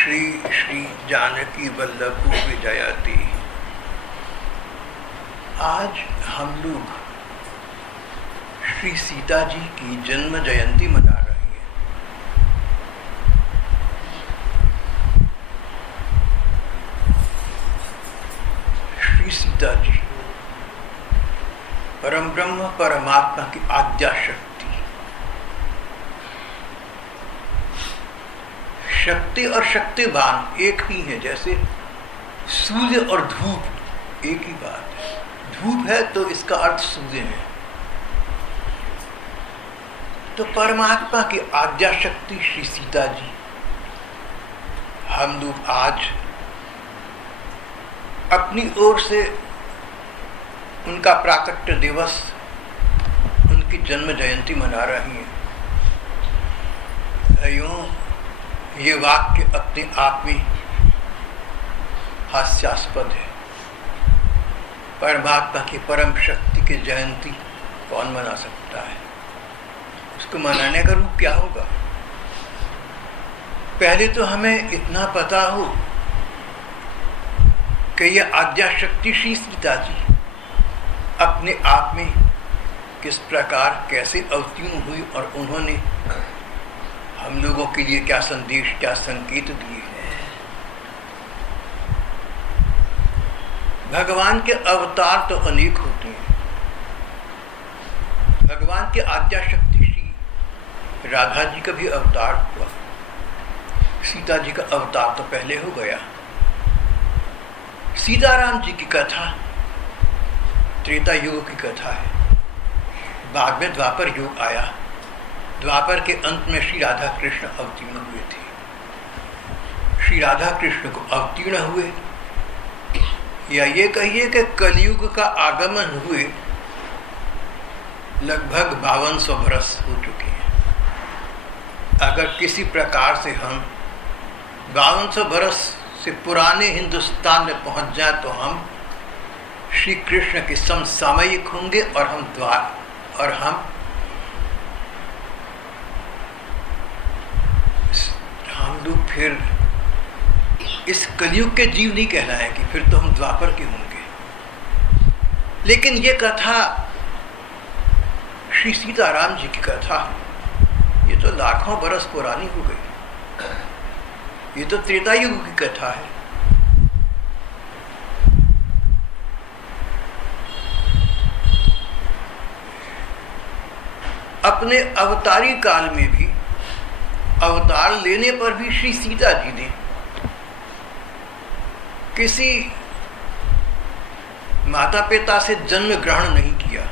श्री श्री जानकी वल्लभ विजयती। आज हम लोग श्री सीता जी की जन्म जयंती मना रहे हैं। श्री सीता जी परम ब्रह्म परमात्मा की आद्या शक्ति। शक्ति और शक्तिवान एक ही है, जैसे सूर्य और धूप एक ही बात है। धूप है तो इसका अर्थ सूर्य है। तो परमात्मा की आद्या शक्ति श्री सीता जी, हम लोग आज अपनी ओर से उनका प्राकट्य दिवस, उनकी जन्म जयंती मना रही हैं। यूं ये वाक्य अपने आप में हास्यास्पद है। परमात्मा की परम शक्ति की जयंती कौन मना सकता है? उसको मनाने का रूप क्या होगा? पहले तो हमें इतना पता हो कि यह आद्या शक्ति श्री सीता जी अपने आप में किस प्रकार कैसे अवतीर्ण हुई और उन्होंने हम लोगों के लिए क्या संदेश, क्या संकेत दिए हैं। भगवान के अवतार तो अनेक होते हैं। भगवान के आद्या शक्ति श्री राधा जी का भी अवतार हुआ। सीता जी का अवतार तो पहले हो गया। सीताराम जी की कथा त्रेता युग की कथा है। बाद में द्वापर युग आया। द्वापर के अंत में श्री राधा कृष्ण अवतीर्ण हुए थे। श्री राधा कृष्ण को अवतीर्ण हुए, या ये कहिए कि कलयुग का आगमन हुए लगभग 5200 वर्ष हो चुके हैं। अगर किसी प्रकार से हम 5200 वर्ष से पुराने हिंदुस्तान में पहुंच जाए तो हम श्री कृष्ण के समसामयिक होंगे और हम लोग फिर इस कलयुग के जीव नहीं कहलाएंगे, फिर तो हम द्वापर के होंगे। लेकिन ये कथा श्री सीताराम जी की कथा, ये तो लाखों बरस पुरानी हो गई। ये तो त्रेता युग की कथा है। अपने अवतारी काल में भी, अवतार लेने पर भी श्री सीता जी ने किसी माता पिता से जन्म ग्रहण नहीं किया।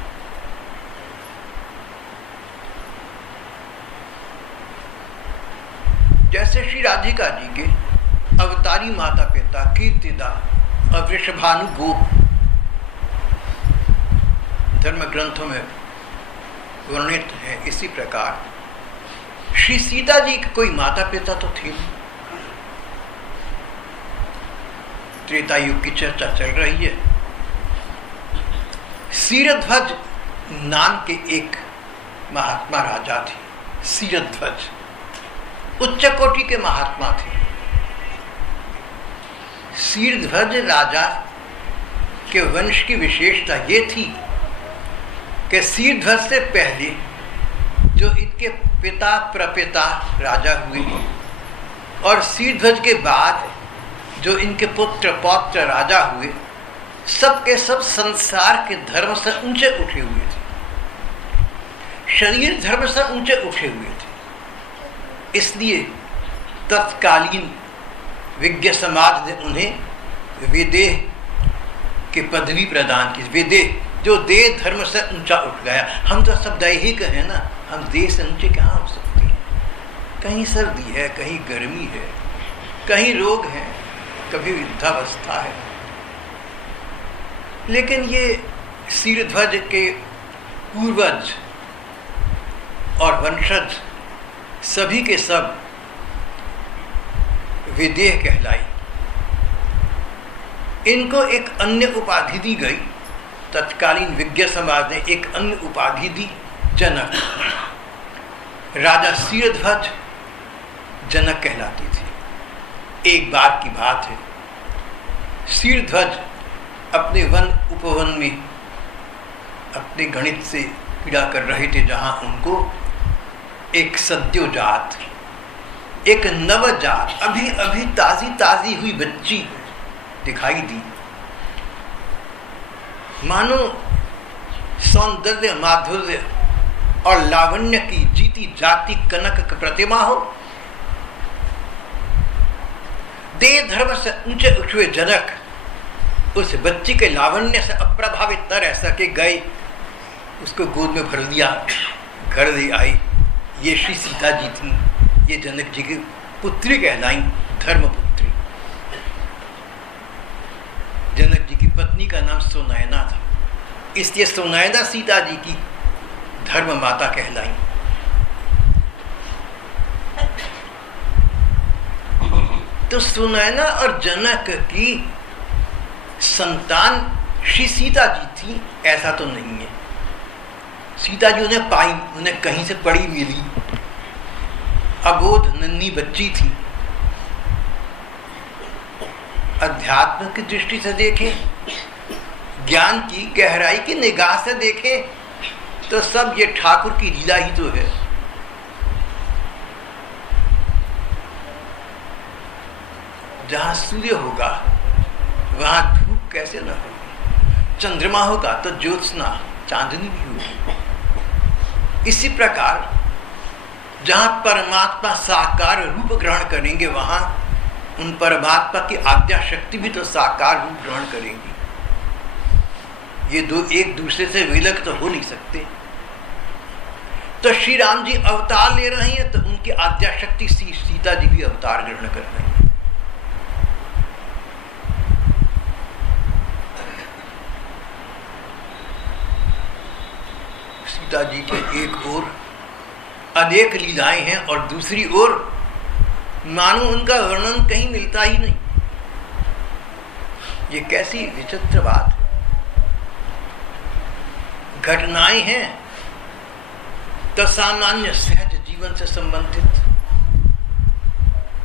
जैसे श्री राधिका जी के अवतारी माता पिता कीर्तिदा और वृषभानु गोप धर्म ग्रंथों में वर्णित है, इसी प्रकार श्री सीता जी के कोई माता पिता तो थे नहीं। त्रेता युग की चर्चा चल रही है। सीरध्वज नाम के एक महात्मा राजा थे। सीरध्वज उच्च कोटि के महात्मा थे। सीरध्वज राजा के वंश की विशेषता ये थी कि सीरध्वज से पहले जो इनके पिता प्रपिता राजा हुए और सीरध्वज के बाद जो इनके पुत्र पौत्र राजा हुए, सब के सब संसार के धर्म से ऊंचे उठे हुए थे। शरीर धर्म से ऊंचे उठे हुए थे। इसलिए तत्कालीन विज्ञ समाज ने उन्हें विदेह की पदवी प्रदान की। विदेह जो देह धर्म से ऊंचा उठ गया। हम तो सब दैहिक हैं ना, हम देह से ऊंचे कहाँ हो सकते हैं? कहीं सर्दी है, कहीं गर्मी है, कहीं रोग है, कभी वृद्धावस्था है। लेकिन ये सीरध्वज के पूर्वज और वंशज सभी के सब विदेह कहलाई। इनको एक अन्य उपाधि दी गई। तत्कालीन विज्ञ समाज ने एक अन्य उपाधि दी, जनक। राजा सीरध्वज जनक कहलाती थी। एक बार की बात है, शीरध्वज अपने वन उपवन में अपने गणित से पीड़ा कर रहे थे, जहां उनको एक सद्योजात, एक नवजात, अभी अभी ताजी हुई बच्ची दिखाई दी। मानो सौंदर्य, माधुर्य और लावण्य की जीती जाती कनक प्रतिमा हो। देह धर्म से ऊंचे उठे जनक उस बच्ची के लावण्य से अप्रभावित न रह सके, गए उसको गोद में भर लिया, घर ले आई। ये श्री सीता जी थी, ये जनक जी की पुत्री कहलाई, धर्मपुत्री। जनक जी की पत्नी का नाम सुनैना था, इसलिए सुनैना सीता जी की धर्म माता कहलाई। तो सुनैना और जनक की संतान श्री सीता जी थी, ऐसा तो नहीं है। सीता जी उन्हें पाई, उन्हें कहीं से पड़ी मिली, अबोध नन्ही बच्ची थी। अध्यात्म की दृष्टि से देखें, ज्ञान की गहराई की निगाह से देखें, तो सब ये ठाकुर की लीला ही तो है। जहां सूर्य होगा वहां धूप कैसे न होगी, चंद्रमा होगा तो ज्योत्सना, चांदनी भी होगी। इसी प्रकार जहां परमात्मा साकार रूप ग्रहण करेंगे, वहां उन परमात्मा की आद्या शक्ति भी तो साकार रूप ग्रहण करेंगी। ये दो एक दूसरे से विलग तो हो नहीं सकते। तो श्री राम जी अवतार ले रहे हैं, तो उनकी आद्या शक्ति सीता जी भी अवतार ग्रहण कर रहे हैं। सीता जी के एक ओर अनेक लीलाएं हैं और दूसरी ओर मानो उनका वर्णन कहीं मिलता ही नहीं। ये कैसी विचित्र बात है। घटनाएं हैं तो सामान्य सहज जीवन से संबंधित,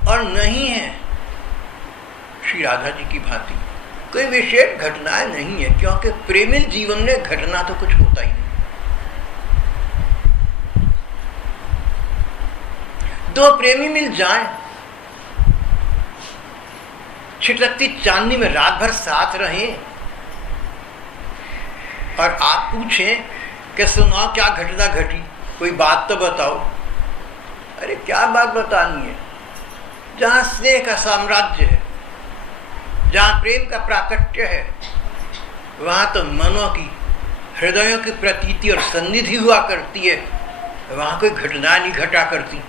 और नहीं है श्री राधा जी की भांति कोई विशेष घटनाएं नहीं है, क्योंकि प्रेमिल जीवन में घटना तो कुछ होता ही नहीं। दो प्रेमी मिल जाएं, छिटकती चांदनी में रात भर साथ रहें, और आप पूछें कि सुनाओ क्या घटना घटी, कोई बात तो बताओ। अरे क्या बात बतानी है। जहां स्नेह का साम्राज्य है, जहां प्रेम का प्राकट्य है, वहां तो मनों की, हृदयों की प्रतीति और सन्निधि हुआ करती है। वहां कोई घटना नहीं घटा करती।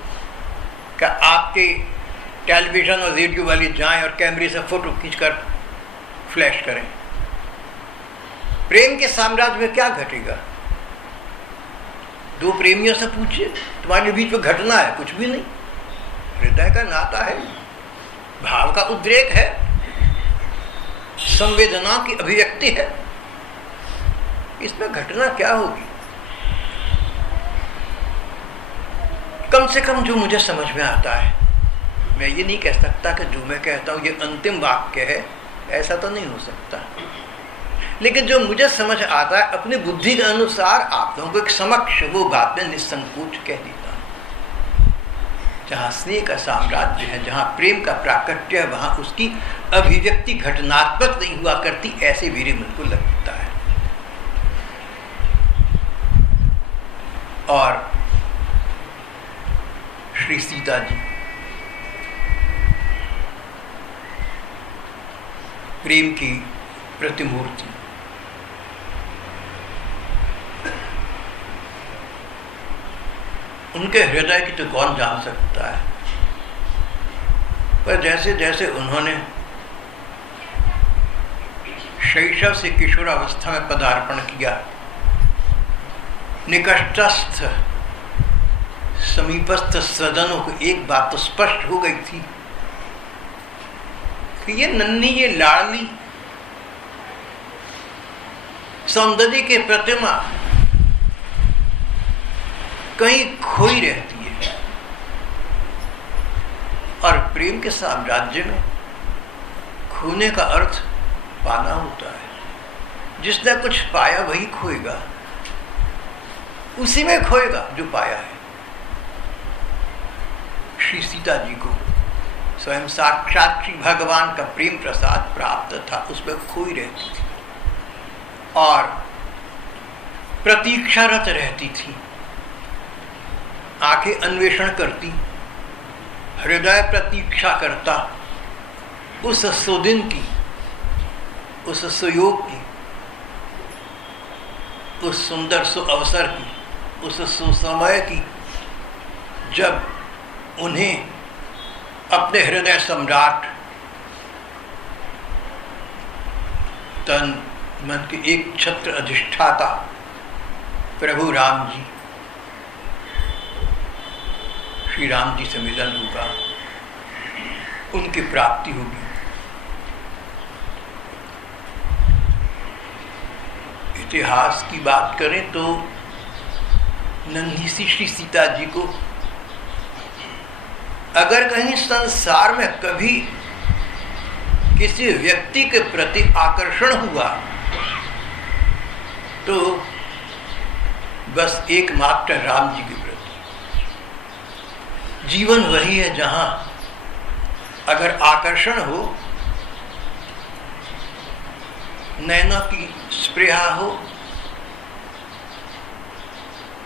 क्या आपके टेलीविजन और रेडियो वाले जाएं और कैमरे से फोटो खींचकर फ्लैश करें। प्रेम के साम्राज्य में क्या घटेगा? दो प्रेमियों से पूछिए, तुम्हारे बीच में घटना है? कुछ भी नहीं। हृदय का नाता है, भाव का उद्रेक है, संवेदना की अभिव्यक्ति है। इसमें घटना क्या होगी? कम से कम जो मुझे समझ में आता है, मैं ये नहीं कह सकता कि जो मैं कहता हूँ ये अंतिम वाक्य है, ऐसा तो नहीं हो सकता। लेकिन जो मुझे समझ आता है अपनी बुद्धि के अनुसार आप लोगों को एक समक्ष वो बात में निसंकोच कह देता हूँ। जहाँ स्नेह का साम्राज्य है, जहाँ प्रेम का प्राकट्य है, वहाँ उसकी अभिव्यक्ति घटनात्मक नहीं हुआ करती, ऐसे मेरे मन को लगता है। और श्री सीता जी प्रेम की प्रतिमूर्ति, उनके हृदय की तो कौन जान सकता है। पर जैसे जैसे उन्होंने शैशव से किशोरावस्था में पदार्पण किया, निकटस्थ समीपस्थ सज्जनों को एक बात तो स्पष्ट हो गई थी कि ये नन्ही, ये लाडली सौंदर्य की प्रतिमा कहीं खोई रहती है, और प्रेम के साम्राज्य में खोने का अर्थ पाना होता है। जिसने कुछ पाया वही खोएगा, उसी में खोएगा जो पाया है। श्री सीता जी को स्वयं साक्षात श्री भगवान का प्रेम प्रसाद प्राप्त था, उसमें खोई रहती थी और प्रतीक्षारत रहती थी। आंखें अन्वेषण करती, हृदय प्रतीक्षा करता उस सुदिन की, उस सुयोग की, उस सुंदर सुअवसर की, उस सुसमय की, जब उन्हें अपने हृदय सम्राट तन मन के एक छत्र अधिष्ठाता प्रभु राम जी, श्री राम जी से मिलन होगा, उनकी प्राप्ति होगी। इतिहास की बात करें तो नन्ही सी श्री सीता जी को अगर कहीं संसार में कभी किसी व्यक्ति के प्रति आकर्षण हुआ तो बस एकमात्र राम जी के प्रति। जीवन वही है जहां अगर आकर्षण हो, नैनों की स्पृहा हो,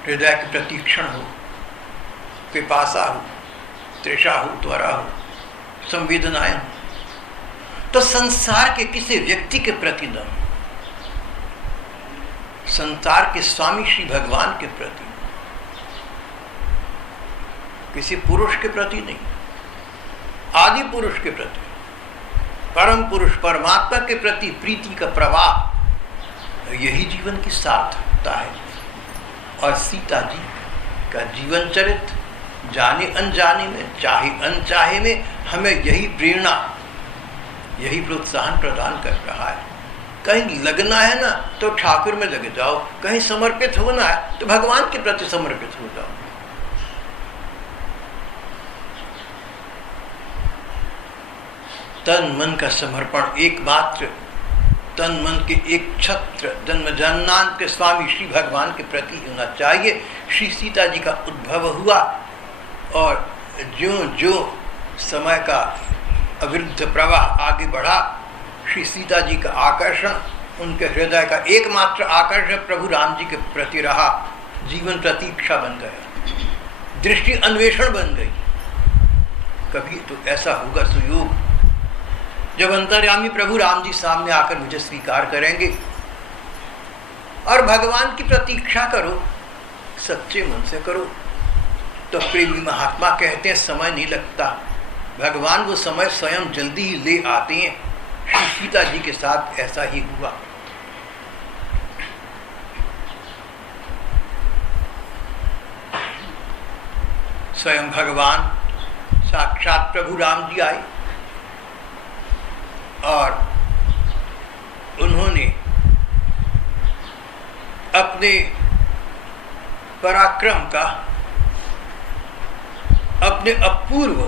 हृदय की प्रतीक्षण हो, पिपासा हो, तृषा हो, त्वरा हो, संवेदनाएं हो, तो संसार के किसी व्यक्ति के प्रति न, संसार के स्वामी श्री भगवान के प्रति, किसी पुरुष के प्रति नहीं, आदि पुरुष के प्रति, परम पुरुष परमात्मा के प्रति प्रीति का प्रवाह, यही जीवन की सार्थकता है। और सीता जी का जीवन चरित्र जाने अनजाने में, चाहे अनचाहे में, हमें यही प्रेरणा, यही प्रोत्साहन प्रदान कर रहा है। कहीं लगना है ना तो ठाकुर में लगे जाओ, कहीं समर्पित होना है तो भगवान के प्रति समर्पित हो जाओ। तन मन का समर्पण एकमात्र तन मन के एक छत्र जन्म जन्मांत के स्वामी श्री भगवान के प्रति होना चाहिए। श्री सीता जी का उद्भव हुआ और जो जो समय का अविरुद्ध प्रवाह आगे बढ़ा, श्री सीता जी का आकर्षण, उनके हृदय का एकमात्र आकर्षण प्रभु राम जी के प्रति रहा। जीवन प्रतीक्षा बन गया, दृष्टि अन्वेषण बन गई। कभी तो ऐसा होगा सुयोग जब अंतर्यामी प्रभु राम जी सामने आकर मुझे स्वीकार करेंगे। और भगवान की प्रतीक्षा करो, सच्चे मन से करो, तो प्रेमी महात्मा कहते हैं समय नहीं लगता, भगवान वो समय स्वयं जल्दी ही ले आते हैं। श्री सीता जी के साथ ऐसा ही हुआ। स्वयं भगवान साक्षात प्रभु राम जी आए और उन्होंने अपने पराक्रम का, अपने अपूर्व,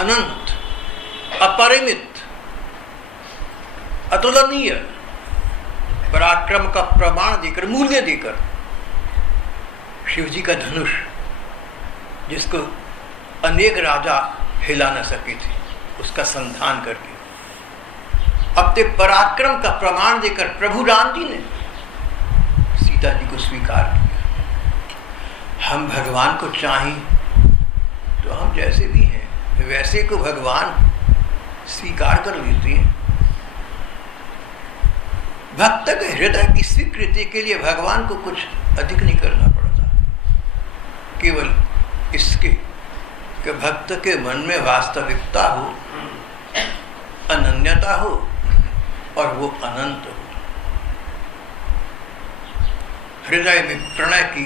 अनंत, अपरिमित, अतुलनीय पराक्रम का प्रमाण देकर, मूल्य देकर, शिव जी का धनुष जिसको अनेक राजा हिला न सके थे, उसका संधान करके अपने पराक्रम का प्रमाण देकर प्रभु राम जी ने सीता जी को स्वीकार किया। हम भगवान को चाहें तो हम जैसे भी हैं वैसे को भगवान स्वीकार कर लेते हैं। भक्त के हृदय की स्वीकृति के लिए भगवान को कुछ अधिक नहीं करना पड़ता, केवल इसके कि भक्त के मन में वास्तविकता हो, अनन्यता हो और वो अनंत हो। हृदय में प्रणय की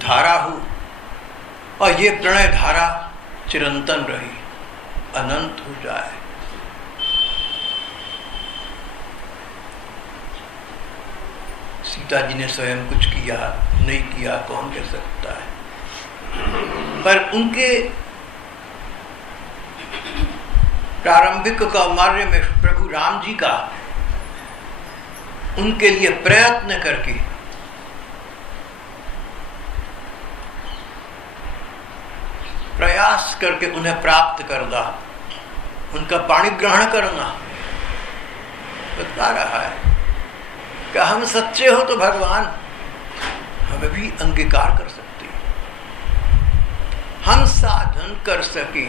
धारा हो और ये प्रणय धारा चिरंतन रहे, अनंत हो जाए। सीता जी ने स्वयं कुछ किया नहीं किया कौन कह सकता है, पर उनके प्रारंभिक कौमार्य में प्रभु राम जी का उनके लिए प्रयत्न करके प्रयास करके उन्हें प्राप्त करना, उनका पाणी ग्रहण करना बता रहा है कि हम सच्चे हो तो भगवान हमें भी अंगीकार कर सकते हैं। हम साधन कर सके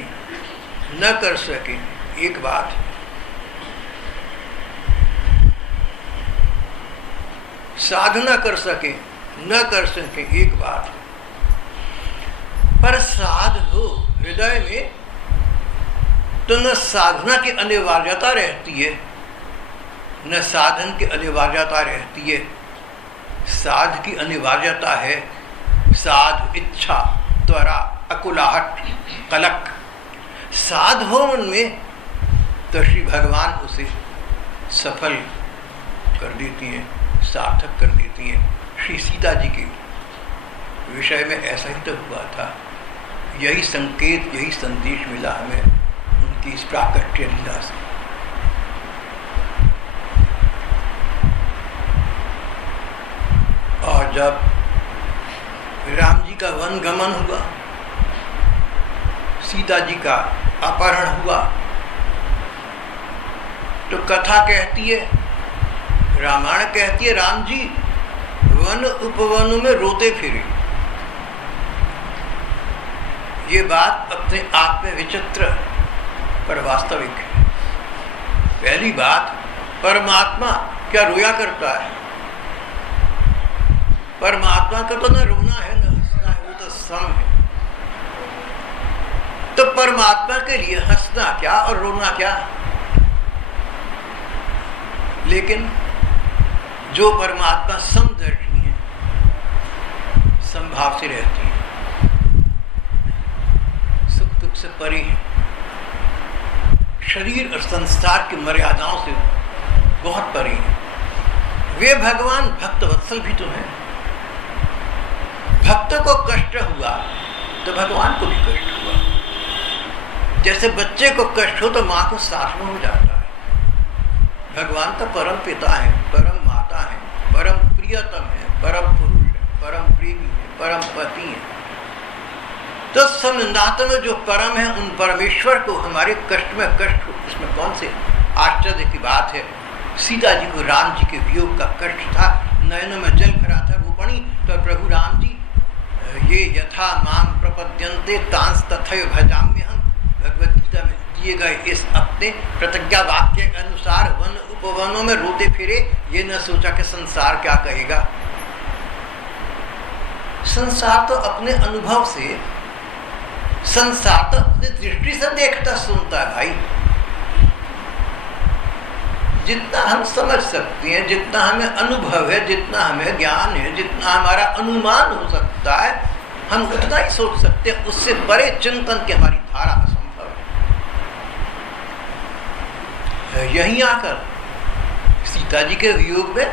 न कर सके एक बात, साधना कर सके न कर सके एक बात, पर साध हो हृदय में तो न साधना की अनिवार्यता रहती है न साधन की अनिवार्यता रहती है। साध की अनिवार्यता है साध, इच्छा, त्वरा, अकुलाहट, कलक। साध हो उनमें तो श्री भगवान उसे सफल कर देती हैं, सार्थक कर देती हैं। श्री सीता जी के विषय में ऐसा ही तो हुआ था। यही संकेत, यही संदेश मिला हमें उनकी इस प्राकट्य लीला से। और जब राम जी का वन गमन हुआ, सीता जी का अपहरण हुआ, तो कथा कहती है, रामायण कहती है, राम जी वन उपवनों में रोते फिरे। ये बात अपने आप में विचित्र पर वास्तविक है। पहली बात, परमात्मा क्या रोया करता है? परमात्मा का तो न रोना है न हंसना है, वो तो सम है। तो परमात्मा के लिए हंसना क्या और रोना क्या? लेकिन जो परमात्मा समदर्शी है, समभाव से रहती है, सुख दुख से परे है, शरीर और संसार की मर्यादाओं से बहुत परे है, वे भगवान भक्त वत्सल भी तो हैं। भक्त को कष्ट हुआ तो भगवान को भी कष्ट हुआ। जैसे बच्चे को कष्ट हो तो माँ को साथ में हो जाता है। भगवान तो परम पिता है, परम माता है, परम प्रियतम है, परम पुरुष है, परम प्रेमी है, परम पति है। तो संनातन में जो परम है, उन परमेश्वर को हमारे कष्ट में कष्ट हो, इसमें कौन से आश्चर्य की बात है। सीता जी को राम जी के वियोग का कष्ट था, नयनों में जल भरा था रूपणी। तो प्रभु राम जी ये यथा माम प्रपद्यन्ते तांस तथैव भजाम्यहम्, भगवद गीता में दिए गए इस अपने प्रतिज्ञा वाक्य के अनुसार वन उपवनों में रोते फिरे। ये न सोचा कि संसार क्या कहेगा। संसार तो अपने अनुभव से, संसार तो अपनी दृष्टि से देखता सुनता है भाई। जितना हम समझ सकते हैं, जितना हमें अनुभव है, जितना हमें ज्ञान है, जितना हमारा अनुमान हो सकता है, हम उतना ही सोच सकते हैं। उससे बड़े चिंतन की हमारी धारा असंभव है। यहीं आकर सीता जी के वियोग में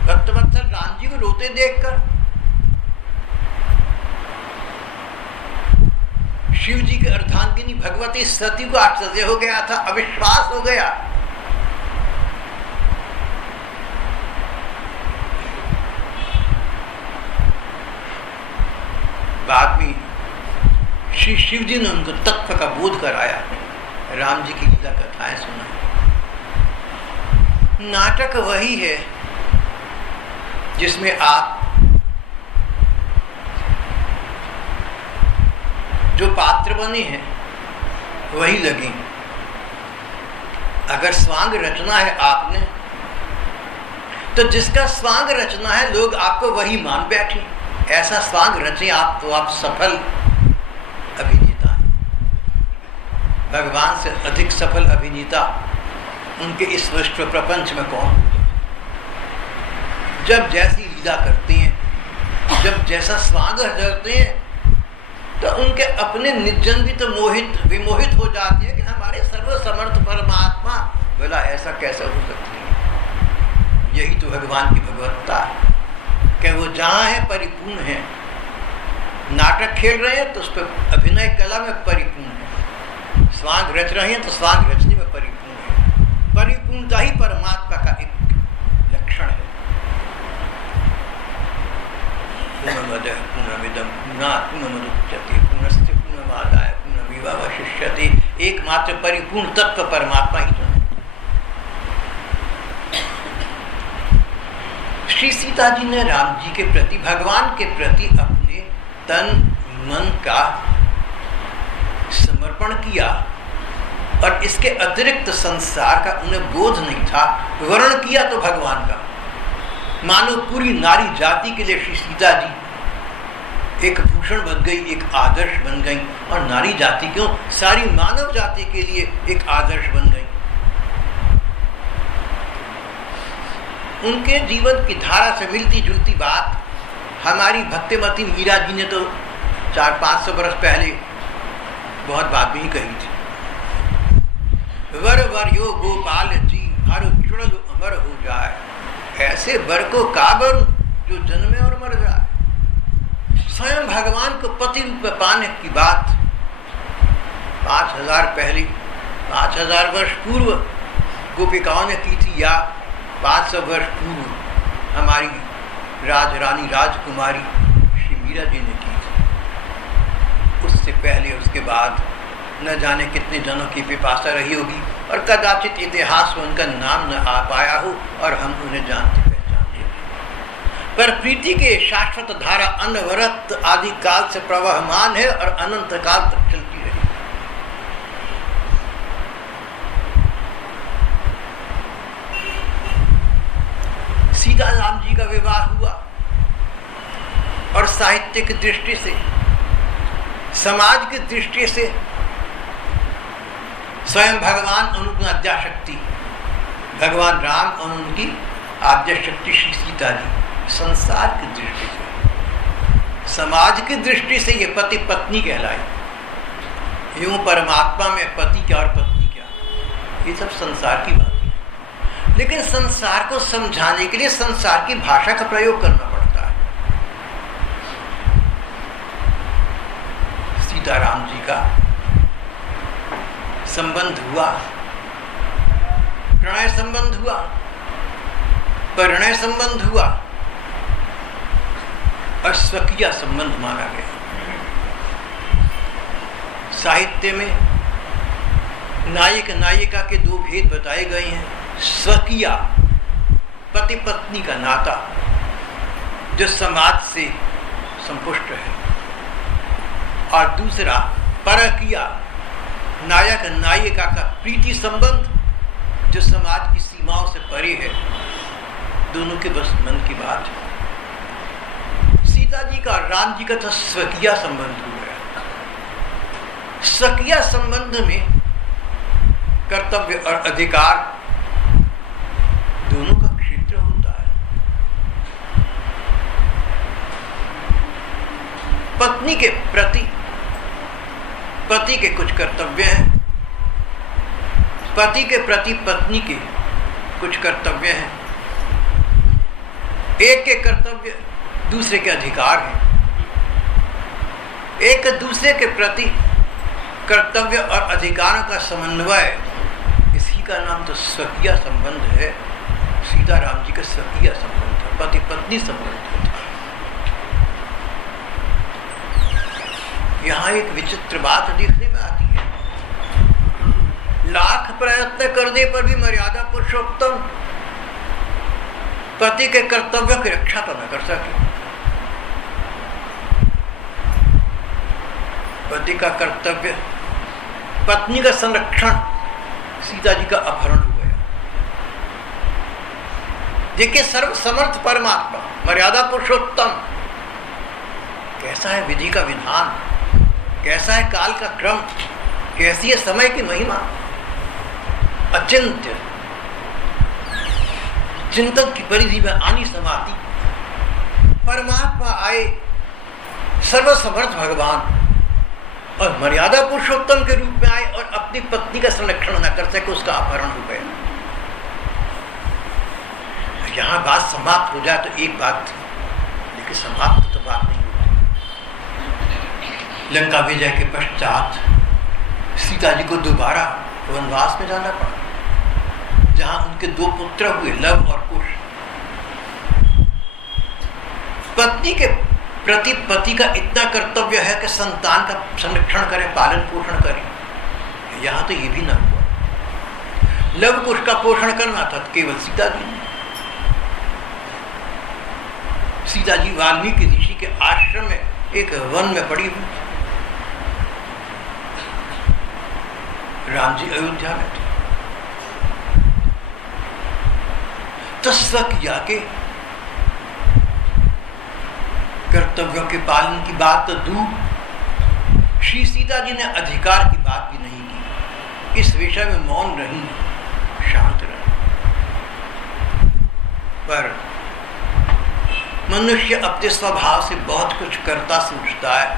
भक्तवत्सल राम जी को रोते देखकर शिव जी के अर्धांगिनी भगवती सती को आश्चर्य हो गया था, अविश्वास हो गया। बाद में श्री शिव जी ने उनको तत्व का बोध कराया, राम जी की लीला कथाएं सुनाई। नाटक वही है जिसमें आप जो पात्र बने हैं वही लगे। अगर स्वांग रचना है आपने, तो जिसका स्वांग रचना है लोग आपको वही मान बैठे। ऐसा स्वांग रचे आप तो आप सफल अभिनेता हैं। भगवान से अधिक सफल अभिनेता उनके इस विश्व प्रपंच में कौन होगा? जब जैसी लीला करते हैं, जब जैसा स्वांग रचते हैं, तो उनके अपने निजन भी तो विमोहित हो जाते हैं कि हमारे सर्वसमर्थ परमात्मा, बोला ऐसा कैसा हो सकती है। यही तो भगवान की भगवत्ता है कि वो जहाँ है परिपूर्ण है। नाटक खेल रहे हैं तो उस पर अभिनय कला में परिपूर्ण है। स्वांग रच रहे हैं तो स्वांग रचने में परिपूर्ण है। परिपूर्णता ही परमात्मा का एक लक्षण है। पूर्णमदः पूर्णमिदं पूर्णात् पूर्णमुदच्यते पूर्णस्य पूर्णमादाय पूर्णमेवावशिष्यते। एकमात्र परिपूर्ण तत्व परमात्मा ही तो है। श्री सीता जी ने राम जी के प्रति, भगवान के प्रति अपने तन मन का समर्पण किया और इसके अतिरिक्त संसार का उन्हें बोध नहीं था। वर्ण किया तो भगवान का, मानो पूरी नारी जाति के लिए श्री सीता जी एक भूषण बन गई, एक आदर्श बन गई। और नारी जाति क्यों, सारी मानव जाति के लिए एक आदर्श बन गई। उनके जीवन की धारा से मिलती जुलती बात हमारी भक्तिमती मीरा जी ने तो 400-500 वर्ष पहले बहुत बात भी कही थी। वर वर यो गोपाल जी हर चुड़ अमर हो जाए। ऐसे वर को का वर जो जन्मे और मर जाए। स्वयं भगवान को पति रूप में पाने की बात 5000 वर्ष पूर्व गोपिकाओं ने की थी, या 500 वर्ष पूर्व हमारी राजरानी राजकुमारी श्री मीरा जी ने की थी। उससे पहले उसके बाद न जाने कितने जनों की पिपासा रही होगी और कदाचित इतिहास में उनका नाम न आ पाया हो और हम उन्हें जानते पहचानते हैं। पर प्रीति के शाश्वत धारा अनवरत आदि काल से प्रवहमान है और अनंत काल तक चलती रही। सीता राम जी का विवाह हुआ और साहित्य की दृष्टि से, समाज की दृष्टि से स्वयं भगवान और उनकी आद्याशक्ति भगवान राम और उनकी आद्याशक्ति श्री सीता जी, संसार की दृष्टि से, समाज की दृष्टि से ये पति पत्नी कहलाई। यूं परमात्मा में पति क्या और पत्नी क्या, ये सब संसार की बात है। लेकिन संसार को समझाने के लिए संसार की भाषा का प्रयोग करना पड़ता है। सीता राम जी का संबंध हुआ, प्रणय संबंध हुआ, परिणय संबंध हुआ और स्वकीय संबंध माना गया। साहित्य में नायक नायिका के दो भेद बताए गए हैं। स्वकीय पति पत्नी का नाता जो समाज से संपुष्ट है, और दूसरा परकीय नायक नायिका का प्रीति संबंध जो समाज की सीमाओं से परे है। दोनों के बस मन की बात है। सीता जी का और राम जी का तो स्वकीय संबंध हो गया। स्वकीय संबंध में कर्तव्य और अधिकार दोनों का क्षेत्र होता है। पत्नी के प्रति पति के कुछ कर्तव्य हैं, पति के प्रति पत्नी के कुछ कर्तव्य हैं। एक के कर्तव्य दूसरे के अधिकार हैं। एक दूसरे के प्रति कर्तव्य और अधिकारों का समन्वय, इसी का नाम तो स्वकीय संबंध है। सीता राम जी का स्वकीय संबंध है, पति पत्नी संबंध है। यहाँ एक विचित्र बात देखने में आती है। लाख प्रयत्न करने पर भी मर्यादा पुरुषोत्तम पति के कर्तव्यों की रक्षा तो न कर सके। पति का कर्तव्य, पत्नी का संरक्षण, सीता जी का अपहरण हो गया। देखिए, सर्वसमर्थ परमात्मा, मर्यादा पुरुषोत्तम, कैसा है विधि का विधान, कैसा है काल का क्रम, कैसी है समय की महिमा, अचिंत्य, चिंतन की परिधि में आनी समाती। परमात्मा आए, सर्वसमर्थ भगवान, और मर्यादा पुरुषोत्तम के रूप में आए और अपनी पत्नी का संरक्षण न कर सके, उसका अपहरण हो गया। यहाँ बात समाप्त हो जाए तो एक बात थी, लेकिन समाप्त तो बात नहीं होती। लंका विजय के पश्चात सीता जी को दोबारा वनवास में जाना पड़ा, जहां उनके 2 पुत्र हुए, लव और कुश। पत्नी के प्रति पति का इतना कर्तव्य है कि संतान का संरक्षण करे, पालन पोषण करे। यहां तो ये भी न हुआ। लव कुश का पोषण करना था केवल सीता जी ने। सीता जी वाल्मीकि ऋषि के आश्रम में एक वन में पड़ी हुई, राम जी अयोध्या में थे। तस्व किया के कर्तव्यों के पालन की बात तो दूर, श्री सीता जी ने अधिकार की बात भी नहीं की। इस विषय में मौन रही, शांत रही। पर मनुष्य अपने स्वभाव से बहुत कुछ करता सोचता है।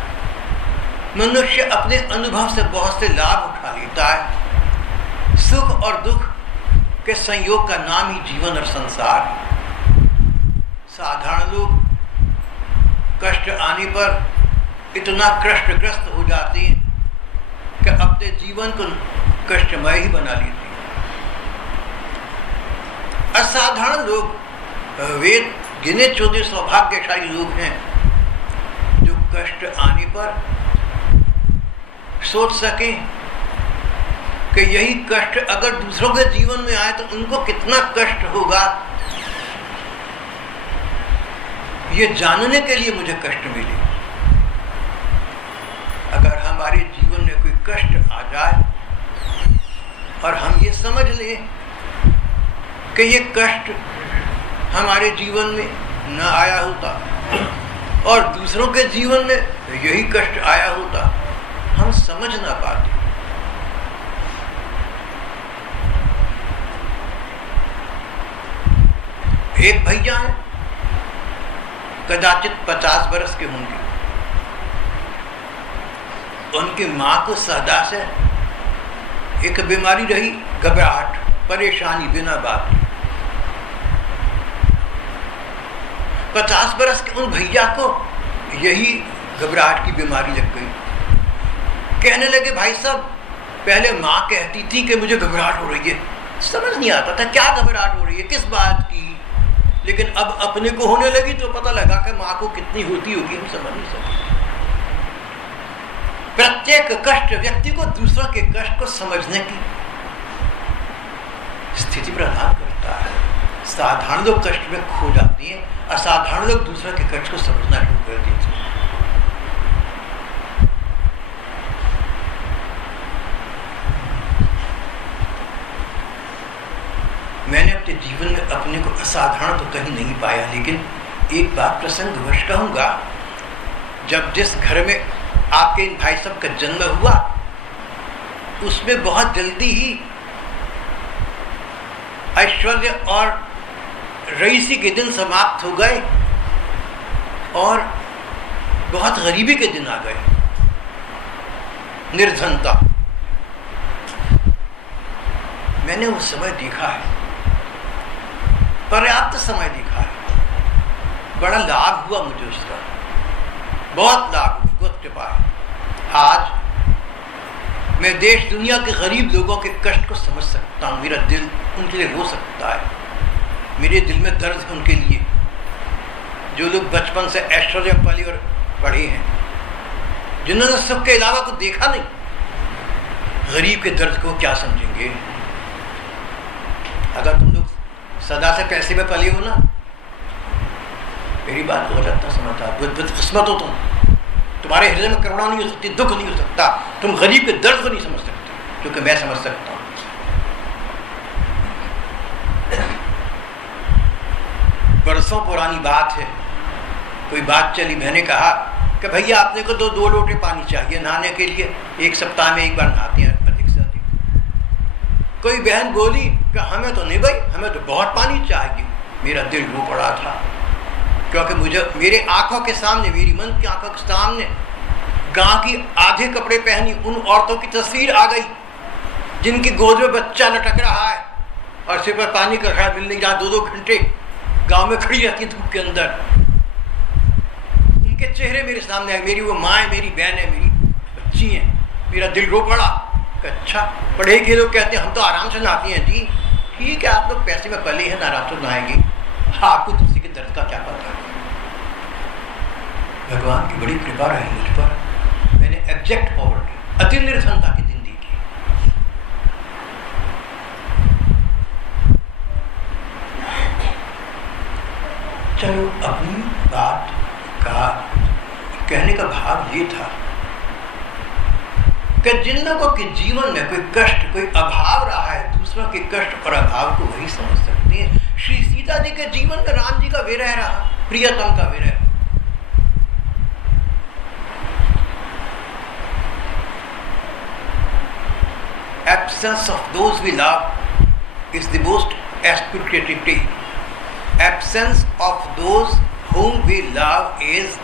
मनुष्य अपने अनुभव से बहुत से लाभ उठा लेता है। सुख और दुख के संयोग का नाम ही जीवन और संसार है। साधारण लोग कष्ट आने पर इतना कष्टग्रस्त हो जाते हैं कि अपने जीवन को कष्टमय ही बना लेते हैं। असाधारण लोग वे गिने चुने सौभाग्यशाली लोग हैं जो कष्ट आने पर सोच सके कि यही कष्ट अगर दूसरों के जीवन में आए तो उनको कितना कष्ट होगा, ये जानने के लिए मुझे कष्ट मिले। अगर हमारे जीवन में कोई कष्ट आ जाए और हम ये समझ लें कि ये कष्ट हमारे जीवन में न आया होता और दूसरों के जीवन में यही कष्ट आया होता, हम समझ ना पाते। एक भैया है, कदाचित 50 बरस के होंगे। उनकी मां को सदा से एक बीमारी रही, घबराहट, परेशानी बिना बात की। 50 बरस के उन भैया को यही घबराहट की बीमारी लग गई। कहने लगे, भाई साहब, पहले माँ कहती थी कि मुझे घबराहट हो रही है, समझ नहीं आता था क्या घबराहट हो रही है, किस बात की। लेकिन अब अपने को होने लगी तो पता लगा कि माँ को कितनी होती होगी, हम समझ नहीं सकते। प्रत्येक कष्ट व्यक्ति को दूसरों के कष्ट को समझने की स्थिति प्रदान करता है। साधारण लोग कष्ट में खो जाते हैं, असाधारण लोग दूसरों के कष्ट को समझना शुरू कर देते हैं। मैंने अपने जीवन में अपने को असाधारण तो कहीं नहीं पाया, लेकिन एक बात प्रसंगवश कहूंगा। जब जिस घर में आपके इन भाई साहब का जन्म हुआ, उसमें बहुत जल्दी ही ऐश्वर्य और रईसी के दिन समाप्त हो गए और बहुत गरीबी के दिन आ गए, निर्धनता। मैंने वो समय देखा है, पर्याप्त समय देखा है। बड़ा लाभ हुआ मुझे उसका, बहुत लाभ, बहुत कृपा है। आज मैं देश दुनिया के गरीब लोगों के कष्ट को समझ सकता हूँ। मेरा दिल उनके लिए रो सकता है। मेरे दिल में दर्द है उनके लिए, जो लोग बचपन से ऐश्वर्य पले और पढ़े हैं, जिन्होंने सबके अलावा को देखा नहीं। गरीब के दर्द को क्या समझेंगे? अगर तुम लोग सदा से पैसे में पले हो ना, मेरी बात को गलत ना समझता, बदकिस्मत हो तुम। तुम्हारे हृदय में करुणा नहीं हो सकती, दुख नहीं हो सकता, तुम गरीब के दर्द को नहीं समझ सकते, क्योंकि मैं समझ सकता हूँ। बरसों पुरानी बात है, कोई बात चली, मैंने कहा कि भैया आपने को 2 लोटे पानी चाहिए नहाने के लिए, 1 सप्ताह में 1 बार नहाते हैं अधिक से अधिक। कोई बहन बोली कि हमें तो नहीं भाई, हमें तो बहुत पानी चाहिए। मेरा दिल रो पड़ा था, क्योंकि मुझे मेरे आंखों के सामने, मेरी मन की आंखों के सामने गांव की आधे कपड़े पहनी उन औरतों की तस्वीर आ गई, जिनकी गोद में बच्चा लटक रहा है और सिर पर पानी का घड़ा मिल नहीं रहा। 2-2 घंटे गांव में खड़ी रहती धूप के अंदर। उनके चेहरे मेरे सामने आए। मेरी वो माँ है, मेरी बहन है, मेरी बच्ची है। मेरा दिल रो पड़ा अच्छा, पढ़े लिखे लोग कहते हैं हम तो आराम से नहाते हैं जी। ठीक है, आप लोग पैसे में पले हैं, आराम से नहाएंगे, आपको किसी के दर्द का क्या पता है। भगवान की बड़ी कृपा रही मुझ पर, मैंने एग्जैक्ट पॉवर्टी, अति निर्धनता की जिंदगी की। चलो, अपनी बात का कहने का भाव ये था कि जिन लोगों के जीवन में कोई कष्ट, कोई अभाव रहा है, दूसरों के कष्ट और अभाव को वही समझ सकते हैं। श्री सीता जी के जीवन में राम जी का विरह रहा, प्रियतम का विरह। Absence of those we love is the most excruciating pain. Absence of those whom we love is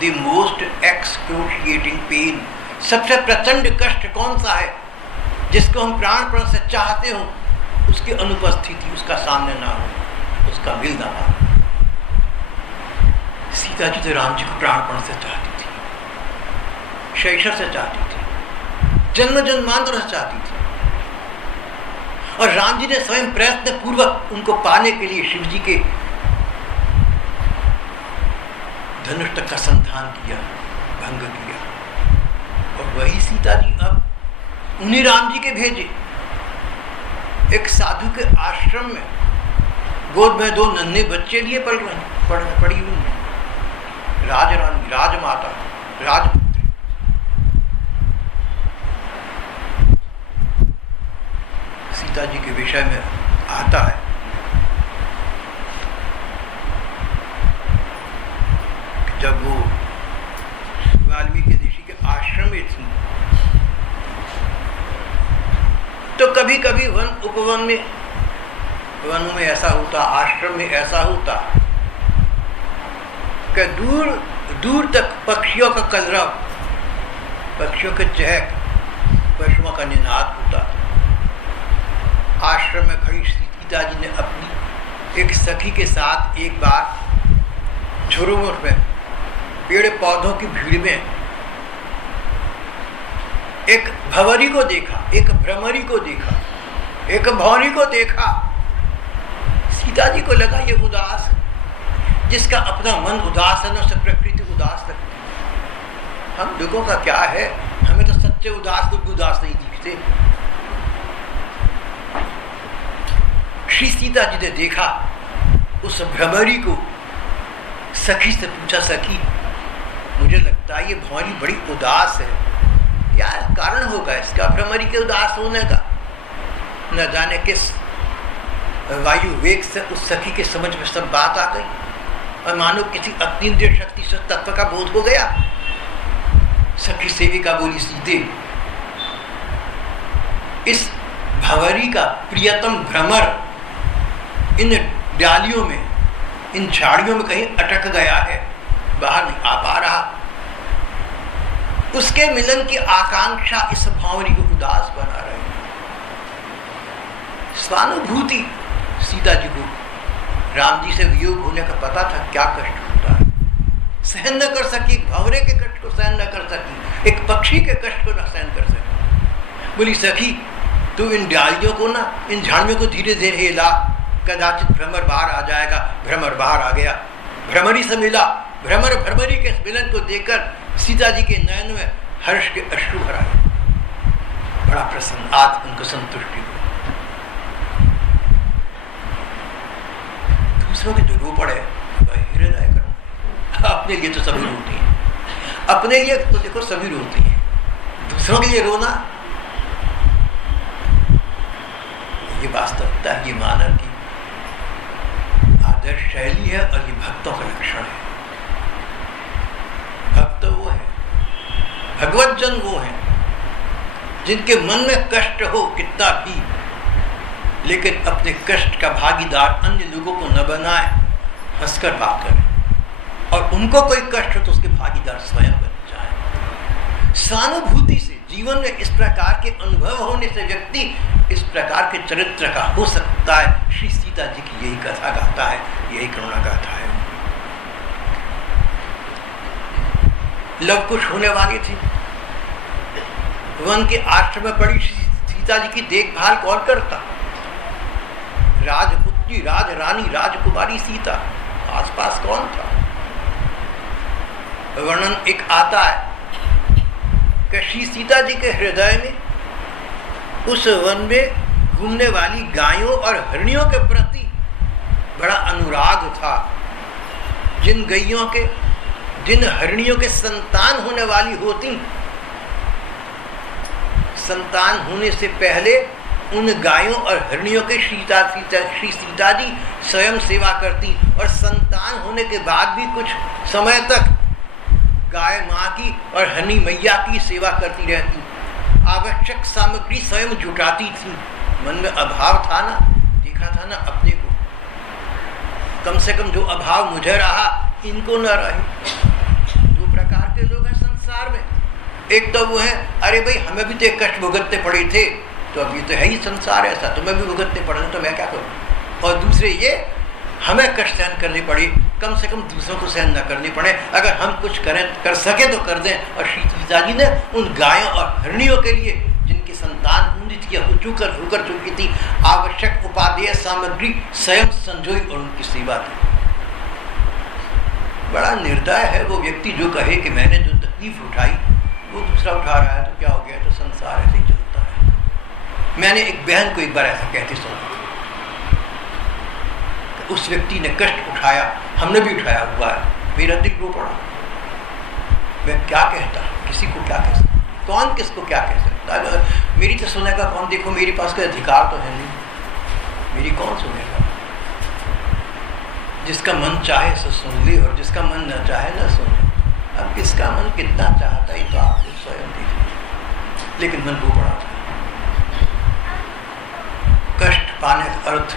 the most excruciating pain. सबसे प्रचंड कष्ट कौन सा है? जिसको हम प्राणपण से चाहते हो, उसकी अनुपस्थिति, उसका सामने ना हो, उसका मिल ना हो। सीता जी तो राम जी को प्राणपण से चाहती थी, शैशव से चाहती थी, जन्म जन्मांतर से चाहती थी, और राम जी ने स्वयं प्रयत्न पूर्वक उनको पाने के लिए शिव जी के धनुष तक का संधान किया, भंग किया। और वही सीता जी अब उन्हीं राम जी के भेजे एक साधु के आश्रम में गोद में 2 नन्हे बच्चे लिए पड़ी हुई राजरानी, राजमाता, राजपुत्री। सीता जी के विषय में आता है जब वो वाल्मीकि ऋषि के आश्रम में थी, तो कभी कभी वन उपवन में, वनों में ऐसा होता, आश्रम में ऐसा होता कि दूर दूर तक पक्षियों का कलरव, पक्षियों के चहक, पशुओं का निनाद होता। आश्रम में खड़ी सीता जी ने अपनी एक सखी के साथ एक बार झुरमुट में, पेड़ पौधों की भीड़ में एक भंवरी को देखा, एक भ्रमरी को देखा, एक भौरी को देखा। सीता जी को लगा ये उदास, जिसका अपना मन उदास है, न उससे प्रकृति उदास लगती। हम लोगों का क्या है, हमें तो सच्चे उदास लोग उदास नहीं दिखते। श्री सीता जी ने देखा उस भ्रमरी को, सखी से पूछा, सखी मुझे लगता है ये भौरी बड़ी उदास है, क्या कारण होगा इसका भ्रमरी के उदास होने का? न जाने किस वायु वेग से उस सखी के समझ में सब बात आ गई, और मानो किसी अतीन्द्रिय शक्ति से तत्व का बोध हो गया। सखी सेविका बोली, सीधे इस भंवरी का प्रियतम भ्रमर इन डालियों में, इन झाड़ियों में कहीं अटक गया है, बाहर नहीं आ पा रहा। उसके मिलन की आकांक्षा इस भंवरी को उदास बना रही। स्वानुभूति सीता जी को राम जी से वियोग होने का पता था, क्या कष्ट होता है। सहन न कर सकी, एक भंवरे के कष्ट को सहन न कर सकी, एक पक्षी के कष्ट को न सहन कर सकी। बोली, सखी तू इन डालियों को ना, इन झाड़ियों को धीरे धीरे हिला, कदाचित भ्रमर बाहर आ जाएगा। भ्रमर बाहर आ गया, भ्रमरी से मिला। भ्रमर भ्रमरी के मिलन को देखकर सीता जी के नयन में हर्ष के अश्रु भर आए। बड़ा प्रसन्न, आज उनको संतुष्टि हुई। दूसरों के जो रो पड़े, हृदय करुणा। अपने लिए तो सभी रोती हैं, अपने लिए तो देखो सभी रोती हैं, दूसरों के लिए रोना ये वास्तविकता है, ये मानव की आदर्श शैली है और ये भक्तों का लक्षण है। भक्त वो है, भगवत जन वो है जिनके मन में कष्ट हो कितना भी, लेकिन अपने कष्ट का भागीदार अन्य लोगों को न बनाए, हंसकर बात करें, और उनको कोई कष्ट हो तो उसके भागीदार स्वयं बन जाए। सहानुभूति से जीवन में इस प्रकार के अनुभव होने से व्यक्ति इस प्रकार के चरित्र का हो सकता है। श्री सीता जी की यही कथा गाथा है, यही करुणा गाथा है। लव कुश होने वाली थी, वन के आश्रम में पड़ी सीता जी की देखभाल कौन करता? राजपुत्री, राज रानी, राजकुमारी सीता, आसपास कौन था? वर्णन एक आता है कि श्री सीता जी के हृदय में उस वन में घूमने वाली गायों और हरणियों के प्रति बड़ा अनुराग था। जिन गैयों के, जिन हरणियों के संतान होने वाली होती, संतान होने से पहले उन गायों और हरणियों के श्री सीता जी स्वयं सेवा करती, और संतान होने के बाद भी कुछ समय तक गाय माँ की और हरणी मैया की सेवा करती रहती। आवश्यक सामग्री स्वयं जुटाती थी। मन में अभाव था ना, देखा था ना अपने को, कम से कम जो अभाव मुझे रहा इनको न रहे। दो प्रकार के लोग हैं संसार में। एक तो वो है, अरे भाई हमें भी तो कष्ट भुगतने पड़े थे, तो अब ये तो है ही संसार ऐसा, तो मैं भी भुगतने पड़े तो मैं क्या करूँ। और दूसरे ये, हमें कष्ट सहन करनी पड़ी, कम से कम दूसरों को सहन न करनी पड़े, अगर हम कुछ करें, कर सके तो कर दें। और श्री सीता जी ने उन गायों और हरणियों के लिए, जिनकी संतान हुई थी या होकर चुकी थी, आवश्यक उपादेय सामग्री स्वयं संजोई और उनकी सेवा की। बड़ा निर्दय है वो व्यक्ति जो कहे कि मैंने जो तकलीफ उठाई वो दूसरा उठा रहा है, तो क्या हो गया, तो संसार ऐसे ही चलता है। मैंने एक बहन को एक बार ऐसा कहते सुना, उस व्यक्ति ने कष्ट उठाया, हमने भी उठाया हुआ है, मेरा दिल रो पड़ा। मैं क्या कहता, किसी को क्या कह सकता, कौन किसको क्या कह सकता है। मेरी तो सुनने का कौन, देखो मेरे पास कोई अधिकार तो है नहीं, मेरी कौन सुनेगा। जिसका मन चाहे सो सुन ले, और जिसका मन न चाहे न सुने। अब किसका मन कितना चाहता है तो आप स्वयं देखिए, लेकिन मन रो पड़ा था। कष्ट पाने का अर्थ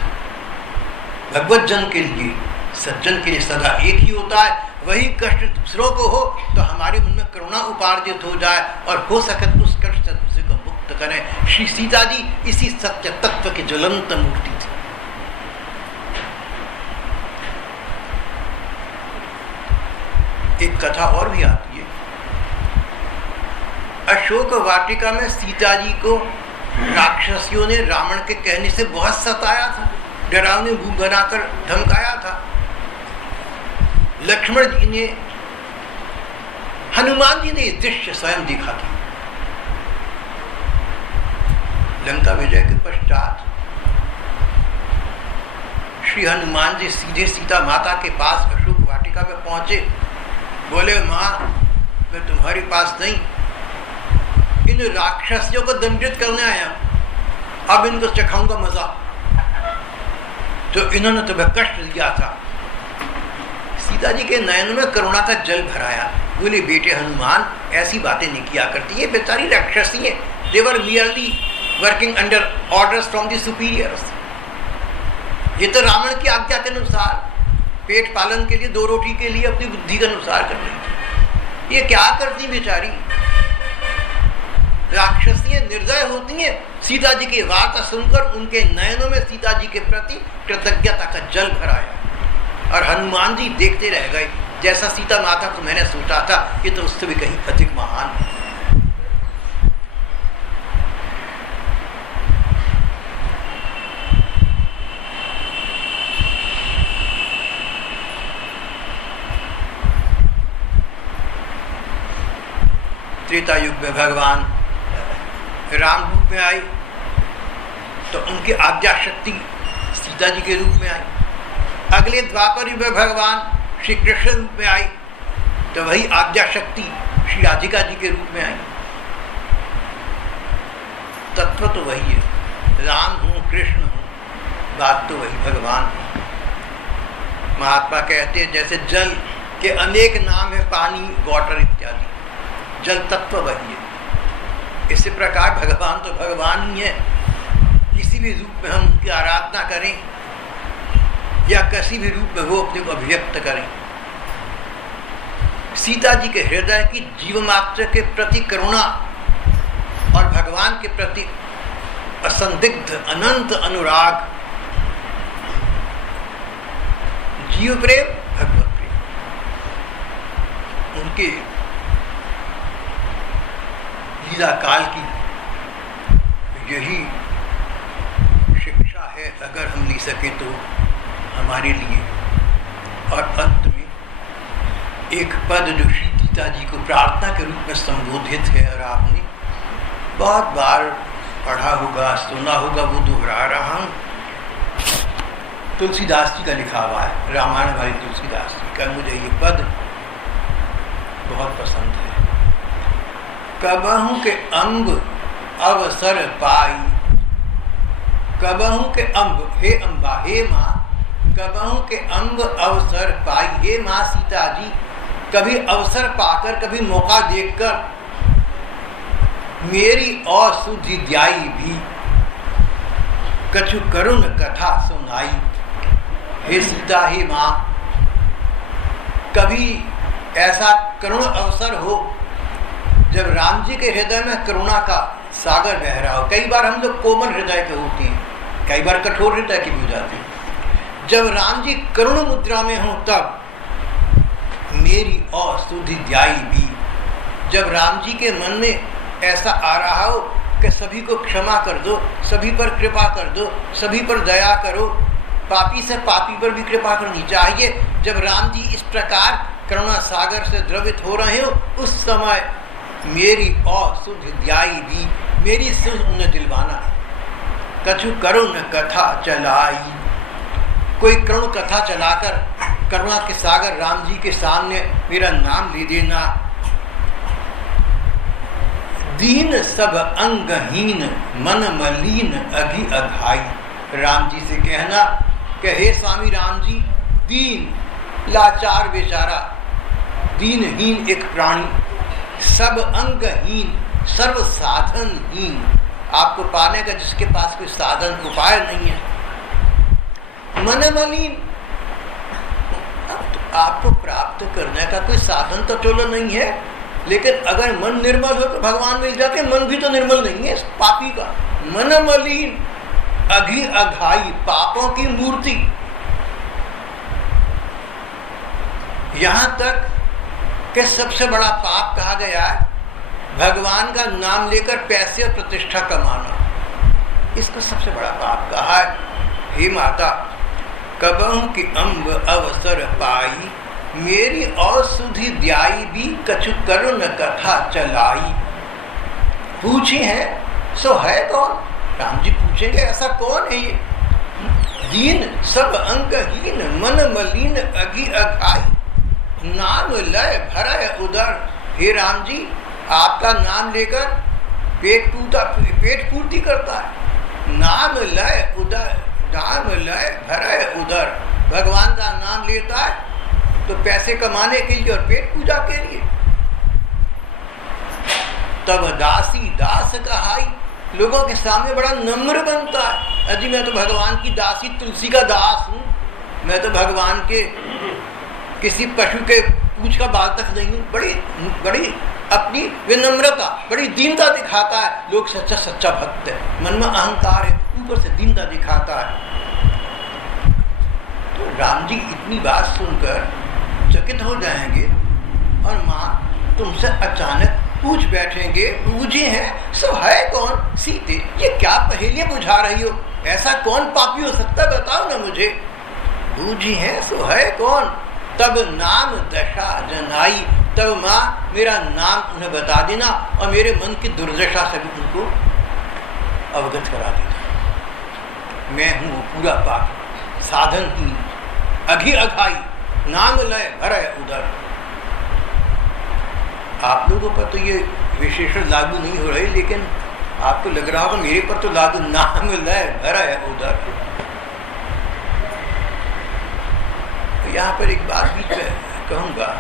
भगवत जन के लिए, सज्जन के लिए सदा एक ही होता है। वही कष्ट दूसरों को हो तो हमारे मन में करुणा उपार्जित हो जाए, और हो सके तो उस कष्ट से दूसरे को मुक्त करें। श्री सीता जी इसी सत्य तत्व की ज्वलंत मूर्ति थी। एक कथा और भी आती है। अशोक वाटिका में सीता जी को राक्षसियों ने रावण के कहने से बहुत सताया था, डरावनी भूत बनाकर धमकाया था। लक्ष्मण जी ने, हनुमान जी ने इस दृश्य स्वयं देखा था। लंका विजय के पश्चात श्री हनुमान जी सीधे सीता माता के पास अशोक वाटिका में पहुंचे। बोले, मां मैं तुम्हारे पास नहीं, इन राक्षसियों को दंडित करने आया, अब इनको चखाऊंगा मजा। तो इन्होंने तुम्हें कष्ट दिया था। सीता जी के नयन में करुणा का जल भराया। बोले, बेटे हनुमान ऐसी बातें नहीं किया करती, ये बेचारी राक्षसी है। They were merely working under orders from the superiors. ये तो रावण की आज्ञा के अनुसार, पेट पालन के लिए, दो रोटी के लिए अपनी बुद्धि के अनुसार कर रही थी। ये क्या करती बेचारी, राक्षसियां निर्दय होती हैं। सीता जी की वार्ता सुनकर उनके नयनों में सीता जी के प्रति कृतज्ञता का जल भराया, और हनुमान जी देखते रह गए। जैसा सीता माता को मैंने सोचा था, ये तो उससे भी कहीं अधिक महान है। त्रेता युग में भगवान राम रूप में आई तो उनकी आज्ञा शक्ति सीता जी के रूप में आई। अगले द्वापर युग में भगवान श्री कृष्ण रूप में आई तो वही आज्ञा शक्ति श्री राधिका जी के रूप में आई। तत्व तो वही है, राम हूँ कृष्ण हूँ, बात तो वही भगवान है। महात्मा कहते हैं जैसे जल के अनेक नाम है, पानी, वाटर इत्यादि, जल तत्व वही है। इसी प्रकार भगवान तो भगवान ही है। किसी भी रूप में हम उनकी आराधना करें या किसी भी रूप में वो अपने को अभिव्यक्त करें, सीता जी के हृदय की जीवमात्र के प्रति करुणा और भगवान के प्रति असंदिग्ध अनंत अनुराग, जीव प्रेम, भगवत प्रेम, उनके लीला काल की यही शिक्षा है अगर हम ले सके तो हमारे लिए। और अंत में एक पद जो श्री सीता जी को प्रार्थना के रूप में संबोधित है और आपने बहुत बार पढ़ा होगा, सुना होगा, वो दोहरा रहा हूँ। तुलसीदास जी का लिखा हुआ है, रामायण वाली तुलसीदास जी का। मुझे ये पद बहुत पसंद है। कबहू के अंग अवसर पाई, कबहू के अंग, हे अम्बा, हे माँ, कबहू के अंग अवसर पाई। हे माँ सीता जी, कभी अवसर पाकर, कभी मौका देखकर मेरी असुधि द्याई भी, कछु करुण कथा सुनाई। हे सीता, हे माँ, कभी ऐसा करुण अवसर हो जब राम जी के हृदय में करुणा का सागर बह रहा हो। कई बार हम लोग कोमल हृदय के होते हैं, कई बार कठोर हृदय के भी हो जाते हैं। जब राम जी करुण मुद्रा में हो तब मेरी असुधि द्याई भी, जब राम जी के मन में ऐसा आ रहा हो कि सभी को क्षमा कर दो, सभी पर कृपा कर दो, सभी पर दया करो, पापी से पापी पर भी कृपा करनी चाहिए। जब राम जी इस प्रकार करुणा सागर से द्रवित हो रहे हो, उस समय मेरी असुधि द्याई भी, मेरी सुध उन्हें दिलवाना। कछु करुण कथा चलाई, कोई करुण कथा चलाकर करुणा के सागर राम जी के सामने मेरा नाम ले देना। दीन सब अंगहीन मन मलीन अघि अघाई, राम जी से कहना कि हे स्वामी राम जी, दीन लाचार बेचारा, दीनहीन एक प्राणी, सब अंगहीन, सर्व साधनहीन, आपको पाने का जिसके पास कोई साधन उपाय नहीं है। मन मलिन, आपको प्राप्त करने का कोई साधन तो चलो नहीं है, लेकिन अगर मन निर्मल हो तो भगवान मिल जाते। मन भी तो निर्मल नहीं है पापी का। मन मलिन अघि अघाई, पापों की मूर्ति। यहाँ तक कि सबसे बड़ा पाप कहा गया है भगवान का नाम लेकर पैसे और प्रतिष्ठा कमाना, इसको सबसे बड़ा पाप कहा है। हे माता, कबहू की अम्ब अवसर पाई, मेरी असुधि द्याई भी, कछु करुण कथा चलाई। पूछे हैं सो है कौन? राम जी पूछेंगे ऐसा कौन है ये? दीन सब अंगहीन मन मलिन अघि अघाई, नाम लय भरय उदर। हे राम जी, आपका नाम लेकर पेट पूर्ति करता है। नाम लय उदर, नाम लय भरय उदर, भगवान का नाम लेता है तो पैसे कमाने के लिए और पेट पूजा के लिए। तब दासी दास कहाई, लोगों के सामने बड़ा नम्र बनता है। अजी मैं तो भगवान की दासी, तुलसी का दास हूँ, मैं तो भगवान के किसी पशु के पूछ का बाल तक नहीं हूँ। बड़ी बड़ी अपनी विनम्रता, बड़ी दीनता दिखाता है। लोग सच्चा सच्चा भक्त है, मन में अहंकार है, ऊपर से दीनता दिखाता है। तो राम जी इतनी बात सुनकर चकित हो जाएंगे और माँ तुमसे अचानक पूछ बैठेंगे, बूझे हैं सो है कौन? सीते, ये क्या पहेलियां बुझा रही हो? ऐसा कौन पापी हो सकता, बताओ ना मुझे। बूझी हैं सो है कौन? तब नाम दशा जनाई, तब माँ मेरा नाम उन्हें बता देना और मेरे मन की दुर्दशा से भी उनको अवगत करा देना। मैं हूँ पूरा पापी, साधनहीन, अघि अघाई, नाम लय भरय उदर। आप लोगों पर तो ये विशेषण लागू नहीं हो रही, लेकिन आपको लग रहा होगा मेरे पर तो लागू। नाम लय भरय उदर। तो यहाँ पर एक बात भी कहूँगा।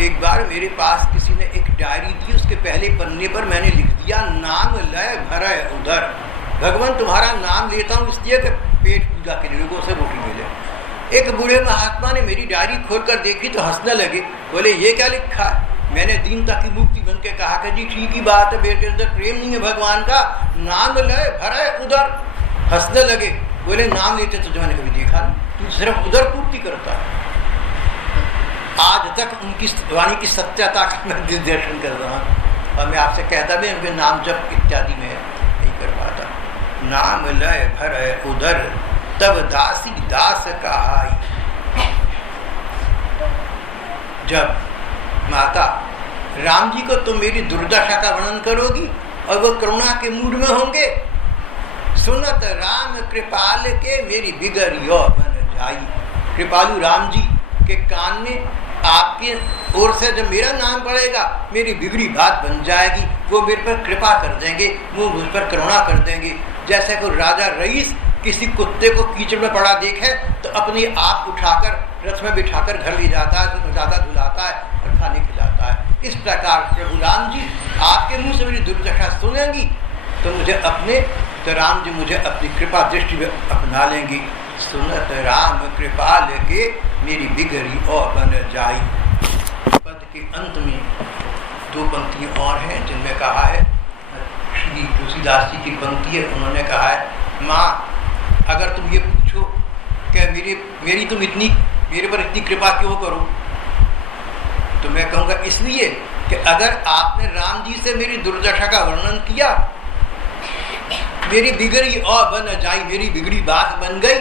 एक बार मेरे पास किसी ने एक डायरी दी, उसके पहले पन्ने पर मैंने लिख दिया नाम लय भरय उदर। भगवान तुम्हारा नाम लेता हूँ इसलिए कि पेट पूजा के लोगों से रोटी मिले। एक बूढ़े महात्मा ने मेरी डायरी खोलकर देखी तो हंसने लगे, बोले ये क्या लिखा है? मैंने दीनता की मूर्ति बन के कहा कि जी ठीक ही बात है, बेटे अंदर प्रेम नहीं है भगवान का, नाम लय भरय उदर। हंसने लगे, बोले नाम लेते तो मैंने कभी देखा नहीं, तू सिर्फ उदर पूर्ति करता है। आज तक उनकी वाणी की सत्यता का मैं निर्देशन कर रहा हूँ और मैं आपसे कहता भी उनके नाम जप इत्यादि में नहीं कर। नाम लय भर उदर, तब दासी दास कहाई। जब माता राम जी को तुम मेरी दुर्दशा का वर्णन करोगी और वो करुणा के मूड में होंगे, सुनत राम कृपाल के मेरी बिगड़ियो बन जाई। कृपालु राम जी के कान में आपके ओर से जब मेरा नाम पड़ेगा मेरी बिगड़ी बात बन जाएगी, वो मेरे पर कृपा कर देंगे, वो मुझ पर करुणा कर देंगे। जैसे कोई राजा रईस किसी कुत्ते को कीचड़ में पड़ा देखे तो अपनी आप उठाकर रथ में बिठाकर घर ले जाता है, उसमें ज़्यादा धुलाता है और खाने खिलाता है। इस प्रकार प्रभु राम जी आपके मुंह से मेरी दुर्दशा सुनेंगी तो मुझे अपने तो राम जी मुझे अपनी कृपा दृष्टि में अपना लेंगी। सुनत राम कृपाल के मेरी बिगड़ी और बन जाई। पद के अंत में दो पंक्तियाँ और हैं जिनमें कहा है, श्री तुलसीदास जी की पंक्ति है, उन्होंने कहा है माँ अगर तुम ये पूछो कि मेरी तुम मेरे पर इतनी कृपा क्यों करो, तो मैं कहूँगा इसलिए कि अगर आपने राम जी से मेरी दुर्दशा का वर्णन किया, मेरी बिगड़ी और बन जाई, मेरी बिगड़ी बात बन गई,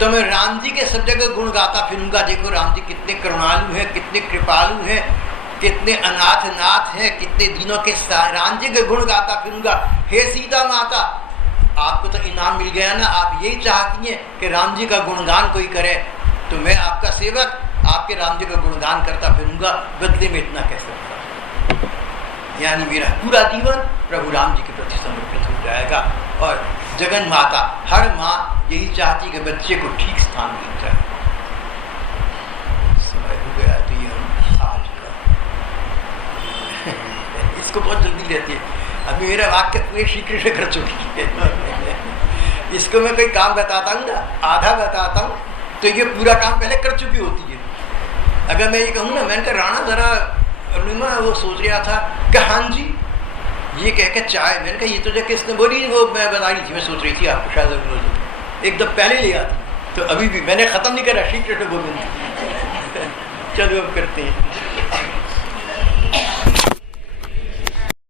तो मैं राम जी के सब जगह गुण गाता फिरूंगा। देखो राम जी कितने करुणालु हैं, कितने कृपालु हैं, कितने अनाथ नाथ हैं, कितने दिनों के राम जी के गुण गाता फिरूंगा। हे सीता माता, आपको तो इनाम मिल गया ना, आप यही चाहती हैं कि राम जी का गुणगान कोई करे, तो मैं आपका सेवक आपके राम जी का गुणगान करता फिरूंगा, बदले में इतना कह सकता। यानी मेरा पूरा जीवन प्रभु राम जी के प्रति समर्पित हो जाएगा। और जगन माता, हर माँ यही चाहती कि बच्चे को ठीक स्थान मिल जाए। समय हो गया तो ये आज का इसको बहुत जल्दी लेती है। अभी मेरा वाक्य पूरे श्री कृष्ण कर चुकी है। इसको मैं कोई काम बताता हूँ ना, आधा बताता हूँ तो ये पूरा काम पहले कर चुकी होती है। अगर मैं ये कहूँ ना, मैंने कहा राणा जरा अरुणिमा वो सोच रहा था कि हाँ जी ये कह के चाय, मैंने कहा ये तुझे किसने बोली, वो मैं बता रही थी, मैं सोच रही थी आपको शायद एकदम पहले ले आती, तो अभी भी मैंने ख़त्म नहीं करा श्री कृष्ण गोविंद। चलो अब करते हैं।